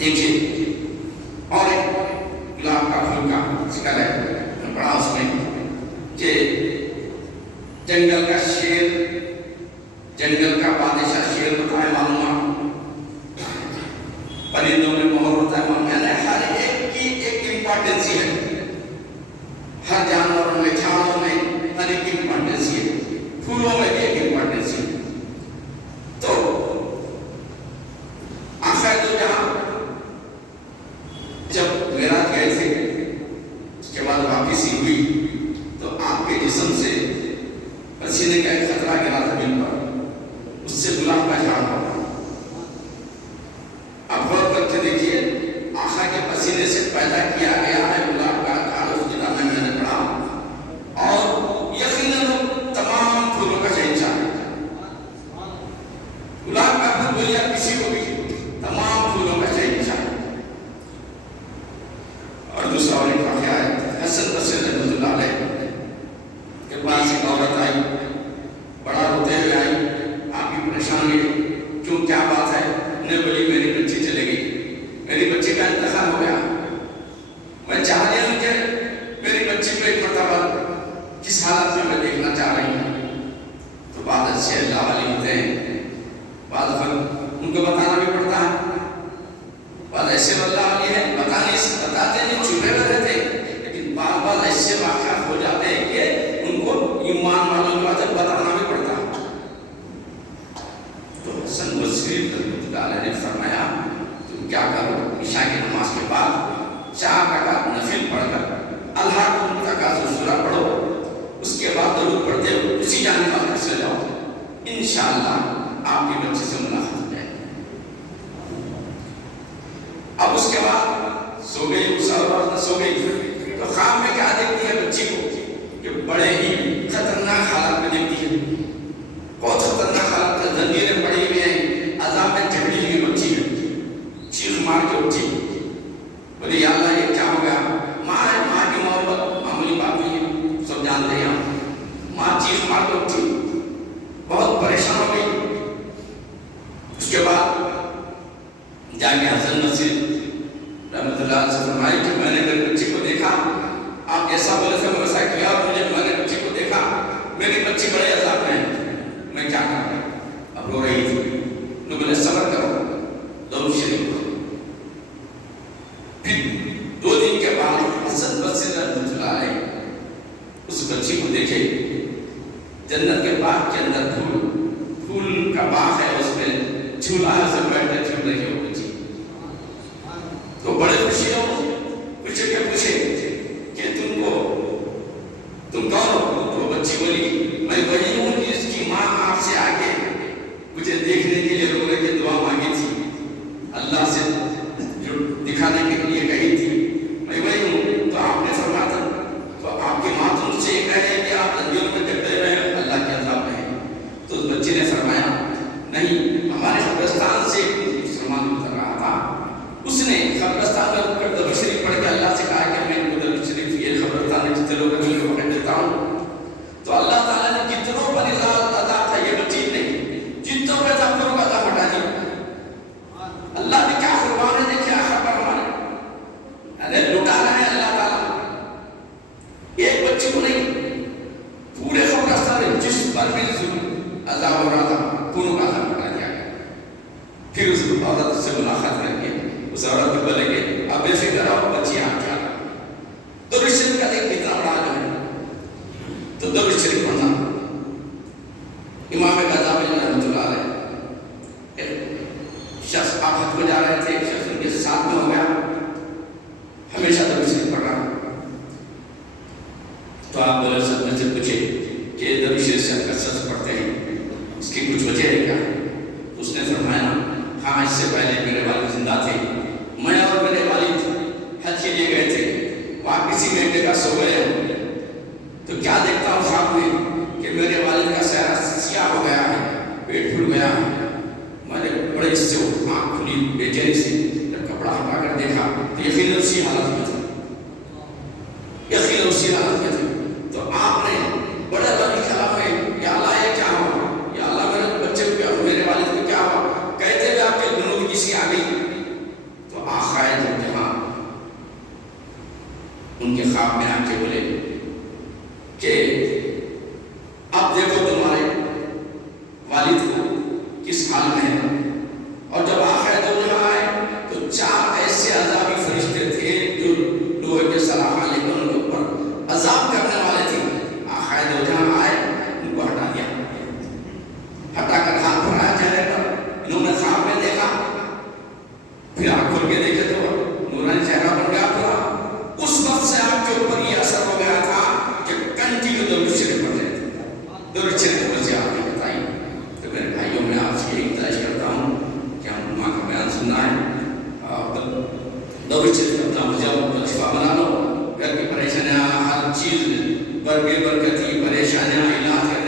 دیکھیے اور ایک گلاب کا پھول کا ذکر ہے بڑا اس میں کہ جنگل کا شیر، جنگل کا بادشاہ شیر ہوتا ہے معلوم، پرندوں میں مہر ہوتا ہے معلوم، یعنی ہر ایک کی ایک امپورٹنسی ہے، ہر جانوروں میں، جھاڑوں میں ہر ایک کی امپورٹنسی ہے، پھولوں میں بھی ایک امپورٹنسی ہے۔ تو آخر تو جہاں جب معراج گئے تھے اس کے بعد واپسی ہوئی تو آپ کے جسم سے پسینے کا ایک خطرہ گرا زمین پر، اس سے گلاب کا جھاڑ پڑا۔ اب غور کر کے دیکھیے آقا کے پسینے سے پیدا کیا گیا ہے گلاب کا جھاڑ، اس کے دامن میں نے پڑا اور یقیناً تمام پھولوں کا شہنشاہ ہے۔ گلاب کا پھول بولیا کسی کو بھی تمام پھولوں کا شہنشاہ ہے۔ اور دوسرا اور ایک واقعہ ہے، حسن بصری رحمۃ اللہ علیہ کے پاس ایک عورت آئی، بڑا روتے ہوئے آئی، آپ بھی پریشان ہوئی، کیوں کیا بات ہے؟ انہیں بولی میری بچی چلے گئی، میری بچی کا انتقال ہو گیا، میں چاہ رہی ہوں کہ میری بچی کو ایک مرتبہ کس حالت میں دیکھنا چاہ رہی ہوں۔ تو بعض اچھے اللہ والے ہوتے ہیں، بعض ان کو بتانا بھی پڑتا ہے، بعض ایسے اللہ والے ہیں بتاتے نہیں، چھپے ہوئے رہتے، لیکن بعض ایسے واقعات ہو جاتے ہیں کہ ان کو ایمان والوں کے بعد بتانا بھی پڑتا ہے۔ تو حسن بصری رحمۃ اللہ علیہ نے فرمایا تم کیا کرو، عشاء کی نماز کے بعد 4 رکعت نفل پڑھ کر الحاکم تکاثر سورہ پڑھو، اس کے بعد درود پڑھتے ہو اسی جانب آپ گھر سے جاؤ، انشاءاللہ آپ کی بچے سے ملاقات ہو جائے۔ اب اس کے بعد سو گئی، سو گئی تو خواب میں کیا دیکھتی ہے بچی کو کہ بڑے ہی خطرناک حالات میں دیکھتی ہے، بہت خطرناک حالات میں، زنجیریں پڑی ہوئی ہیں، عذاب میں جکڑی ہوئی بچی ہے، چیخ مار کے اٹھی، بولے یا اللہ یہ کیا ہو گیا؟ ماں ہے، ماں کی محبت معمولی بات نہیں ہے، سب جانتے ہیں آپ۔ ماں چیخ مار کے اٹھی، بہت پریشان ہو گئی۔ اس کے بعد جا کے حسن بصری رحمۃ اللہ علیہ سے فرمائی کہ میں نے میری بچی کو دیکھا، آپ جیسا بولے تھے ویسا کیا، اور میں نے بچی کو دیکھا، میری بچی بڑے عذاب میں ہے، میں کیا کروں؟ اب رو رہی تھی، لوگ بولے صبر کرو، درود شریف پڑھو۔ پھر 2 دن کے بعد حسن بصری رحمۃ اللہ علیہ اس بچی کو دیکھے، جنت کے باغ کے اندر پھول کا باغ ہے، اس میں جھولا سے بیٹھ کر جھول رہی ہے وہ بچی، تو بڑے خوشی ہو، پوچھے کہ پوچھے کہ تم کون ہو؟ تو بچی بولی میں وہی ہوں جس کی ماں آپ سے آگے مجھے دیکھنے کے لیے رو رہے کے دعا مانگی تھی، اللہ سے جو دکھانے کے لیے کہی تھی، میں وہی ہوں۔ تو آپ نے فرمایا تھا، تو آپ کی ماں تم سے یہ کہے کہ آپ زنجیروں میں جکڑے ہوئے ہیں، اللہ کے عذاب میں ہیں۔ تو اس بچی نے فرمایا نہیں، ہمارے قبرستان سے مسلمان گزر رہا تھا، اس نے قبرستان میں رک کر درود شریف پڑھ کے اللہ سے کہا کہ میں ان کو درود شریف یہ قبرستان میں جتنے لوگ ہیں ان کو پڑھ دیتا ہوں۔ تو اللہ تعالیٰ نے جتنوں پر عذاب تھا، یہ بچی نہیں، جتنوں پر عذاب کروں کا عذاب ہٹا دیا۔ اللہ نے کیا قربان ہے دیکھیں آخر پر ہمارے، ارے لٹا رہے ہیں اللہ تعالیٰ، ایک بچی کو نہیں، پورے قبرستان میں جس پر بھی ظلم عذاب ہو رہا تھا پوروں کا عذاب ہٹا دیا گیا۔ پھر اس عورت سے ملاقات کر کے اس عورت کو بولے کہ اب بے فکر رہو، بچی آپ کیا درود شریف کا دیکھ کتنا بڑا جو ہے، تو درود شریف پڑھنا۔ امام غزالی رحمۃ اللہ علیہ ایک شخص آپ حد کو جا رہے تھے، ایک شخص ان کے ساتھ میں ہو گیا، ہمیشہ درود شریف پڑھ رہا، تو آپ بولے سب میں سے پوچھے کہ درود شریف سے آپ کثرت پڑھتے ہیں، اس کی کچھ وجہ ہے کیا؟ تو اس نے فرمایا ہاں، اس سے پہلے میرے والد زندہ تھے، میں اور میرے والد حج کے لیے گئے تھے، وہاں کسی گھنٹے کا سو گئے ہوں، تو کیا دیکھتا ہوں خواب میں کہ میرے والد کا چہرہ سیاہ ہو گیا ہے، پیٹ پھول گیا ہے، میں نے بڑے اس سے آنکھ کھلی بے چینی سے، جب کپڑا ہٹا کر دیکھا تو یقیناً اسی حالت میں تھے، یقیناً اسی حالت میں تھے۔ تو آپ نے بڑے بڑی خیال میں یا اللہ یہ کیا ہوا، یا اللہ میرے بچے کو کیا، میرے والد کو کیا ہوا، کہتے ہوئے آپ کے دنوں کی کسی آ گئی، تو ان کے خواب میں آ کے بولے کہ اب دیکھو تمہارے والد کو کس حال میں ہے. اور جب آخر دنیا آئے تو 4 ایسے عذابی فرشتے تھے جو لوہے کے سلاخ لے کر ان کے اوپر عذاب کرنے والے تھے. آخر دنیا آئے ان کو ہٹا دیا, ہٹا کر ہاتھ پھیلایا چہرے پر. انہوں نے خواب میں دیکھا, پھر آنکھ کھول کے دیکھے تو نورانی چہرہ بن گیا پورا. اس وقت سے آپ کے اوپر یہ اثر ہو گیا تھا کہ کنٹینیو درود شریف پڑھ رہے تھے. درود شریف پڑھ سے آپ نے بتائی. تو میرے بھائیوں میں آپ سے یہی گزارش کرتا ہوں کہ ہم ماں کا بیان سننا ہے اور درود شریف اپنا وظیفہ بنا لو. گھر کی پریشانیاں, ہر چیز برکتی پریشانیاں علاج کرنے